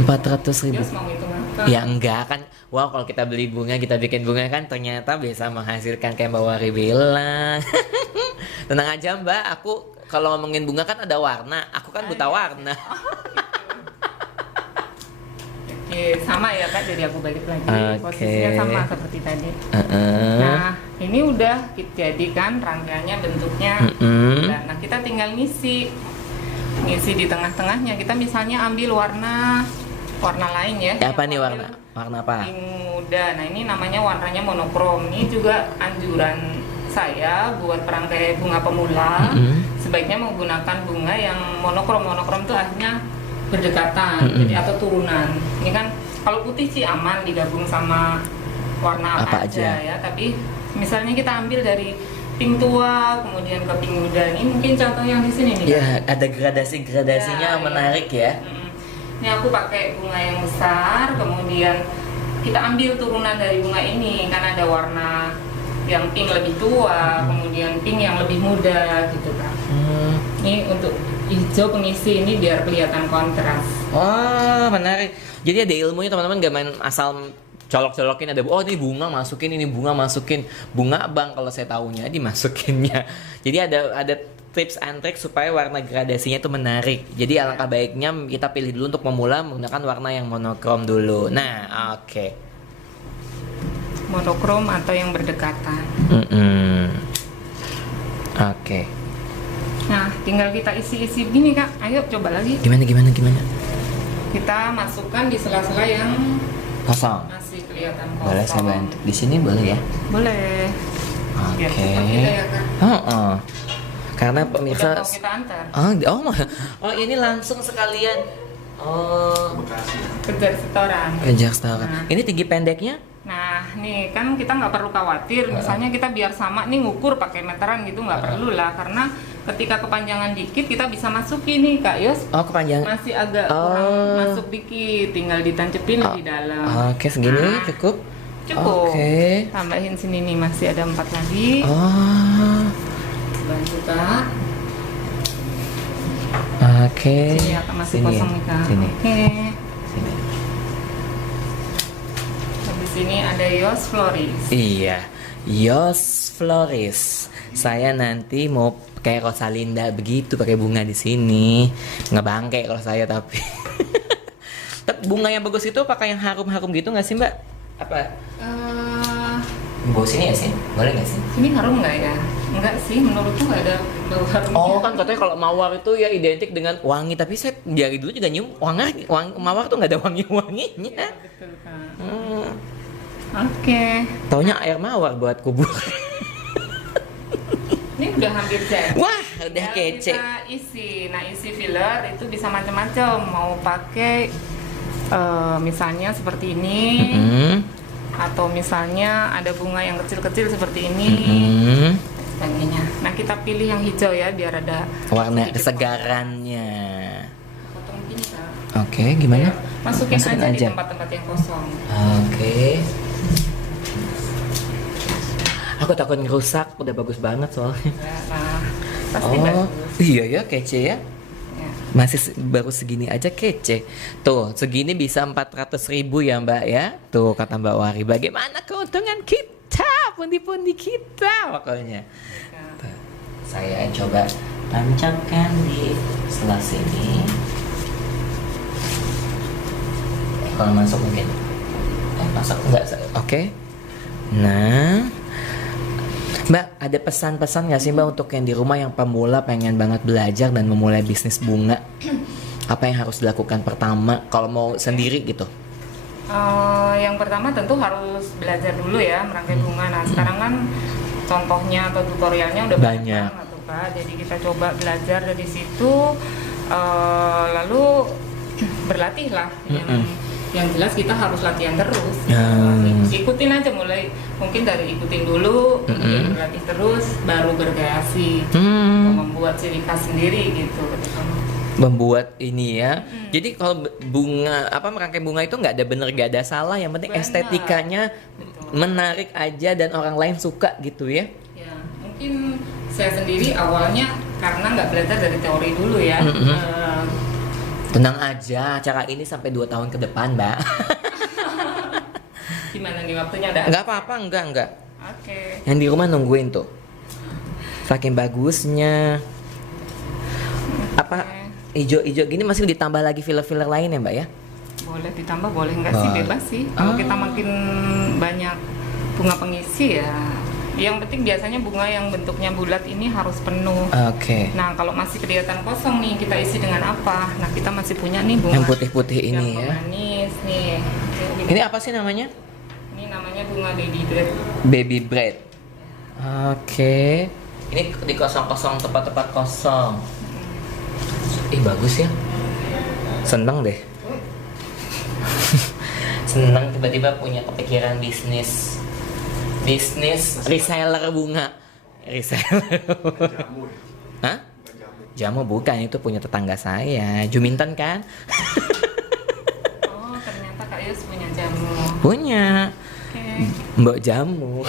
400.000. Terus mau hitung apa? Ya enggak kan. Wow, kalau kita beli bunga, kita bikin bunga kan ternyata bisa menghasilkan kayak Mbak Wari bilang. Tenang aja Mbak, aku kalau ngomongin bunga kan ada warna. Aku kan buta warna. Oke, sama ya Kak, jadi aku balik lagi. Oke. Posisinya sama seperti tadi. Heeh. Nah, ini udah jadi kan rangkaiannya bentuknya. Mm-mm. Nah, kita tinggal ngisi di tengah-tengahnya. Kita misalnya ambil warna lain ya. Apa Yang nih ambil warna? Warna apa? pink muda. Nah, ini namanya warnanya monokrom. Ini juga anjuran saya buat perangkai bunga pemula. Mm-mm. Sebaiknya menggunakan bunga yang monokrom. Monokrom itu artinya berdekatan, Mm-mm. jadi atau turunan. Ini kan kalau putih sih aman digabung sama warna Apa apa, aja. aja ya. Tapi misalnya kita ambil dari pink tua kemudian ke pink muda. Ini mungkin contoh yang di sini nih. Ya, ada gradasi-gradasinya Ya, menarik ya. Mm-mm. Ini aku pakai bunga yang besar, kemudian kita ambil turunan dari bunga ini kan ada warna yang pink lebih tua, kemudian pink yang lebih muda gitu kan. Ini untuk hijau pengisi ini biar kelihatan kontras. Wah, menarik. Jadi ada ilmunya teman-teman, gak main asal colok-colokin ada oh ini bunga masukin, ini bunga masukin. Bunga bang kalau saya tahunya dimasukinnya. Jadi ada tips and trick supaya warna gradasinya itu menarik. Jadi alangkah baiknya kita pilih dulu untuk pemula menggunakan warna yang monokrom dulu. Nah, oke. Monokrom atau yang berdekatan. Oke. Nah, tinggal kita isi-isi gini Kak. Ayo coba lagi. Gimana? Kita masukkan di sela-sela yang Kosong. masih kelihatan kosong. Boleh saya bantu. Di sini boleh ya? Boleh. Biar Oke. cepat kita ya Kak. Karena pemirsa. Udah mau kita antar. Oh ini langsung sekalian. Oh. Kejar setoran. Kejar setoran. Nah. Ini tinggi pendeknya? Nah, nih kan kita nggak perlu khawatir. Misalnya kita biar sama nih ngukur pakai meteran gitu nggak perlu lah, karena ketika kepanjangan dikit kita bisa masukin nih Kak Yos. Oh kepanjangan. Masih agak kurang masuk dikit, tinggal ditancepin di dalam. Oke segini Nah, cukup. Cukup. Oke. Tambahin sini nih masih ada 4 lagi. Oh. Bantu Kak. Oke. Sini ya Kak, masih Sini ya? kosong nih Kak. Sini. Oke. Sini. Habis ini ada Yos Floris. Iya, Yos Floris. Saya nanti mau kayak Rosalinda begitu pakai bunga di sini. Ngebangke kalau saya tapi. Tapi bunga yang bagus itu pakai yang harum-harum gitu nggak sih Mbak? Apa? Bawa sini ya sih? Boleh nggak sih? Ini harum nggak ya? Enggak sih, menurutku nggak ada bau harumnya. Oh kan katanya kalau mawar itu ya identik dengan wangi, tapi saya dari dulu juga nyium wangi mawar tuh nggak ada wanginya. Iya, betul Kak. Oke. Taunya air mawar buat kubur. Ini udah hampir jadi. Wah, udah Tinggal kece. Kita isi. Nah, isi filler itu bisa macam-macam. Mau pakai misalnya seperti ini, atau misalnya ada bunga yang kecil-kecil seperti ini, sebagainya. Nah, kita pilih yang hijau ya, biar ada Warna sedikit kesegarannya. potong gini Kak. Oke, gimana? Ya, masukin aja di tempat-tempat yang kosong. Oke. Aku takut ngerusak, udah bagus banget soalnya. Ya, nah, pasti Oh, bagus. iya ya, kece ya. Ya. Masih baru segini aja kece. Tuh, segini bisa 400.000 ya Mbak ya. Tuh kata Mbak Wari, bagaimana keuntungan kita, pundi-pundi kita pokoknya. Tuh, saya coba tancapkan di sebelah sini. Kalau masuk mungkin. Masuk enggak? Oke. Nah, Mbak, ada pesan-pesan nggak sih Mbak untuk yang di rumah yang pemula pengen banget belajar dan memulai bisnis bunga? Apa yang harus dilakukan pertama kalau mau sendiri gitu? Yang pertama tentu harus belajar dulu ya merangkai bunga. Nah sekarang kan contohnya atau tutorialnya udah banyak banget tuh Kak. Jadi kita coba belajar dari situ, lalu berlatih lah. Yang jelas kita harus latihan terus. Ikutin aja mulai mungkin dari ikutin dulu, kemudian berlatih terus, baru berkreasi, membuat ciri khas sendiri gitu. Membuat ini ya. Jadi kalau bunga merangkai bunga itu nggak ada bener nggak ada salah, yang penting estetikanya menarik aja dan orang lain suka gitu ya. Ya mungkin saya sendiri awalnya karena nggak belajar dari teori dulu ya. Tenang aja, acara ini sampai 2 tahun ke depan, Mbak. Gimana nih waktunya udah? Nggak apa-apa, enggak. Oke. Yang di rumah nungguin tuh. Saking bagusnya. Apa ijo-ijo gini masih ditambah lagi filler-filler lain ya, Mbak ya? Boleh ditambah, boleh enggak sih, bebas sih. Kalau kita makin banyak bunga pengisi ya. Yang penting biasanya bunga yang bentuknya bulat ini harus penuh. Oke. Nah kalau masih kelihatan kosong nih, kita isi dengan apa? Nah kita masih punya nih bunga Yang putih-putih ini yang ya. manis nih. Ini apa sih namanya? Ini namanya bunga baby bread. Baby bread. Oke. Ini di kosong-kosong, tempat-tempat kosong. Ih bagus ya. Seneng deh. Seneng tiba-tiba punya kepikiran bisnis reseller bunga. Reseller. Jamu ya? Hah? Jamu. Jamu bukan, itu punya tetangga saya. Juminten kan? Oh ternyata Kak Yus punya jamu. Punya. Oke. Mbok jamu.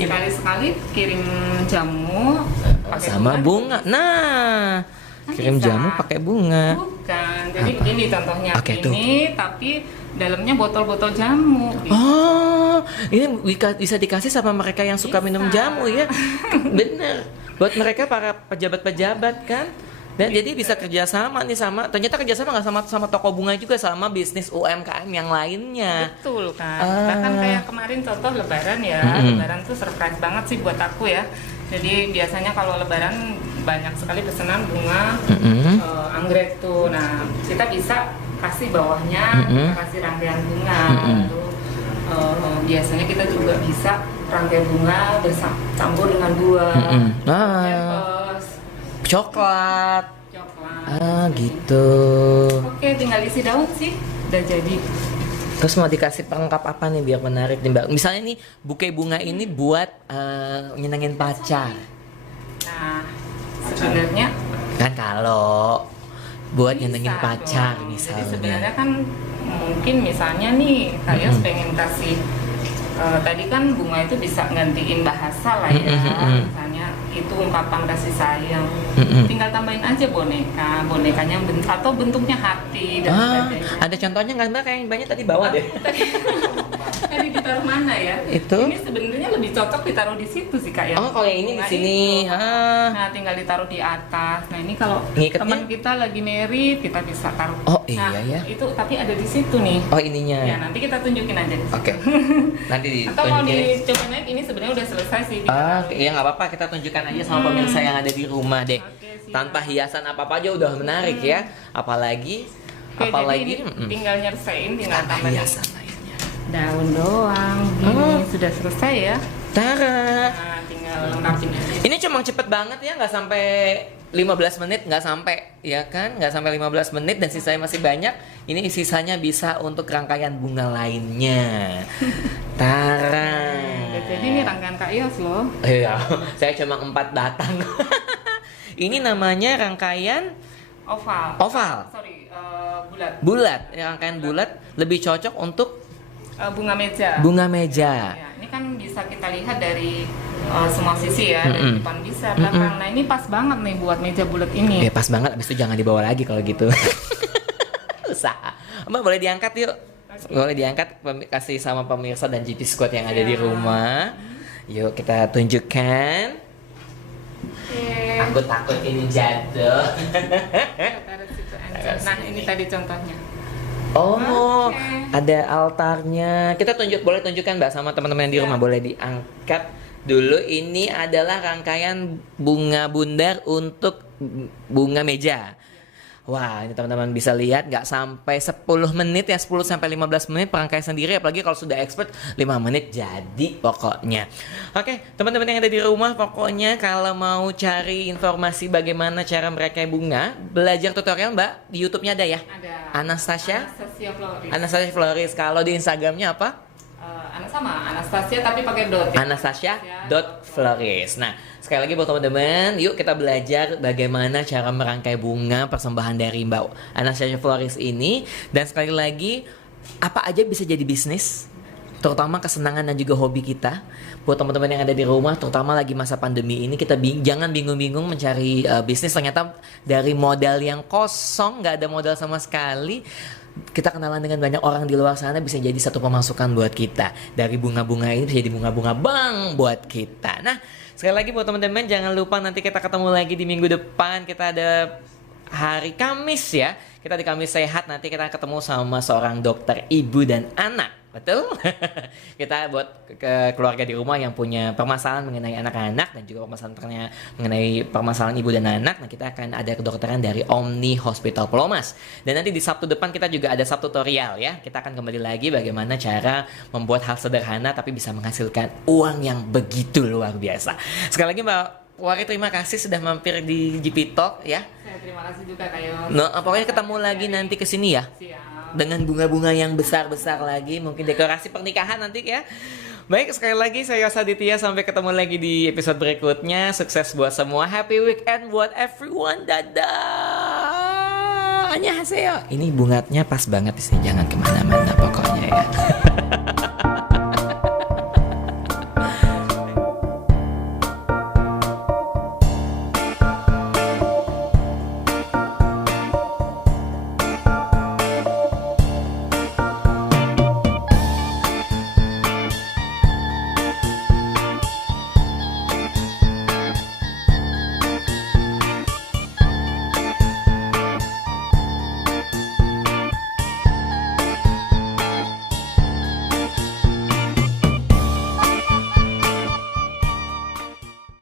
Sekali-sekali kirim jamu pakai Sama bunga. Nah, Kan kirim bisa. jamu pakai bunga. Bukan, jadi Apa? begini contohnya Oke, ini, tapi dalamnya botol-botol jamu. Gitu. Oh, ini bisa dikasih sama mereka yang suka Bisa. minum jamu ya. Bener. Buat mereka para pejabat-pejabat kan. Dan jadi bisa kerjasama nih ternyata kerjasama nggak sama toko bunga juga, sama bisnis UMKM yang lainnya. Betul kan. Ah. Bahkan kayak kemarin contoh Lebaran ya, Lebaran tuh surprise banget sih buat aku ya. Jadi biasanya kalau Lebaran banyak sekali pesanan bunga Mm-mm. anggrek tuh. Nah, kita bisa kasih bawahnya, Mm-mm. kita kasih rangkaian bunga. Mm-mm. Lalu biasanya kita juga bisa rangkai bunga bercampur dengan buah, Mm-mm. apples, Coklat. coklat. Gitu. Oke, tinggal isi daun sih, udah jadi. Terus mau dikasih pelengkap apa nih biar menarik nih Mbak? Misalnya nih buke bunga ini buat nyenengin pacar. Nah, sebenarnya Kan kalau buat bisa nyenengin pacar dong. Jadi misalnya. sebenarnya kan mungkin misalnya nih kayak pengen kasih tadi kan bunga itu bisa gantiin bahasa lah ya. Misalnya itu ungkapan kasih sayang. Tinggal tambahin aja bonekanya atau bentuknya hati dan sebagainya. Ada contohnya nggak Mbak? Kayak banyak tadi bawa deh. Tadi ditaruh mana ya? Itu? Ini sebenarnya lebih cocok ditaruh di situ sih Kak ya. Oh, kalau yang ini di Bunga sini. itu. Nah, tinggal ditaruh di atas. Nah, ini kalau Ngiketnya? teman kita lagi merit, kita bisa taruh. Oh, Nah, iya ya. itu tapi ada di situ nih. Oh, ininya. Ya, nanti kita tunjukin aja di situ. Oke. Nanti Atau mau ditunjukin. dicoba naik, ini sebenarnya udah selesai sih. Ya nggak apa-apa, kita tunjukkan aja sama pemirsa yang ada di rumah deh. Oke, siap. Tanpa hiasan apa-apa aja udah menarik ya. Apalagi Oke, apalagi jadi ini tinggal nyersein, tinggal tanpa tambahin hiasan lainnya. daun doang. Ini sudah selesai ya. Tara. Nah, tinggal lengkapin aja. Ini cuma cepet banget ya, nggak sampai 15 menit, nggak sampai ya kan, nggak sampai 15 menit dan sisanya masih banyak. Ini sisanya bisa untuk rangkaian bunga lainnya. Tara. Jadi ini rangkaian Kak Yos loh. Iya, saya cuma 4 batang. Ini namanya rangkaian Oval. oval, Sorry, bulat. bulat. Rangkaian bulat lebih cocok untuk Bunga meja. bunga meja. Ya, ini kan bisa kita lihat dari semua sisi ya, dari Mm-mm. depan bisa, belakang. Nah, ini pas banget nih buat meja bulat ini. Pas banget, abis itu jangan dibawa lagi kalau gitu. Usaha. Mbak boleh diangkat yuk. Boleh diangkat, kasih sama pemirsa dan GP Squad yang ada di rumah. Yuk kita tunjukkan. Oke. Aku takut ini jatuh. Taruh situ aja. Nah, ini tadi contohnya. Oh, Oke. ada altarnya. Kita boleh tunjukkan Mbak sama teman-teman yang di rumah, boleh diangkat dulu. Ini adalah rangkaian bunga bundar untuk bunga meja. Wah, ini teman-teman bisa lihat nggak sampai 10 menit ya, 10 sampai 15 menit perangkai sendiri, apalagi kalau sudah expert 5 menit jadi pokoknya. Oke, teman-teman yang ada di rumah, pokoknya kalau mau cari informasi bagaimana cara merangkai bunga, belajar tutorial Mbak, di YouTube-nya ada ya? Ada Anastasia? Anastasia Floris. Anastasia Floris. Kalau di Instagramnya apa? Sama Anastasia tapi pakai dot ya. Anastasia.floris. Nah, sekali lagi buat teman-teman, yuk kita belajar bagaimana cara merangkai bunga persembahan dari Mbak Anastasia Floris ini. Dan sekali lagi, apa aja bisa jadi bisnis, terutama kesenangan dan juga hobi kita. Buat teman-teman yang ada di rumah, terutama lagi masa pandemi ini, kita jangan bingung-bingung mencari bisnis. Ternyata dari modal yang kosong, nggak ada modal sama sekali, kita kenalan dengan banyak orang di luar sana, bisa jadi satu pemasukan buat kita. Dari bunga-bunga ini bisa jadi bunga-bunga bank buat kita. Nah, sekali lagi buat teman-teman, jangan lupa nanti kita ketemu lagi di minggu depan. Kita ada hari Kamis ya. Kita di Kamis Sehat, nanti kita ketemu sama seorang dokter ibu dan anak. Betul? Kita buat ke keluarga di rumah yang punya permasalahan mengenai anak-anak dan juga permasalahan mengenai permasalahan ibu dan anak. Nah, kita akan ada kedokteran dari Omni Hospital Plomas. Dan nanti di Sabtu depan kita juga ada Sabtu tutorial ya. Kita akan kembali lagi bagaimana cara membuat hal sederhana tapi bisa menghasilkan uang yang begitu luar biasa. Sekali lagi Mbak Wari, terima kasih sudah mampir di GP Talk ya. Saya terima kasih juga Kak Yos. Nah, pokoknya ketemu lagi nanti kesini ya. Siap. Dengan bunga-bunga yang besar-besar lagi, mungkin dekorasi pernikahan nanti ya. Baik, sekali lagi saya Yos Aditya, sampai ketemu lagi di episode berikutnya. Sukses buat semua, happy weekend buat everyone. Dadah. Annyeonghaseyo. Ini bunganya pas banget di sini, jangan kemana-mana pokoknya ya.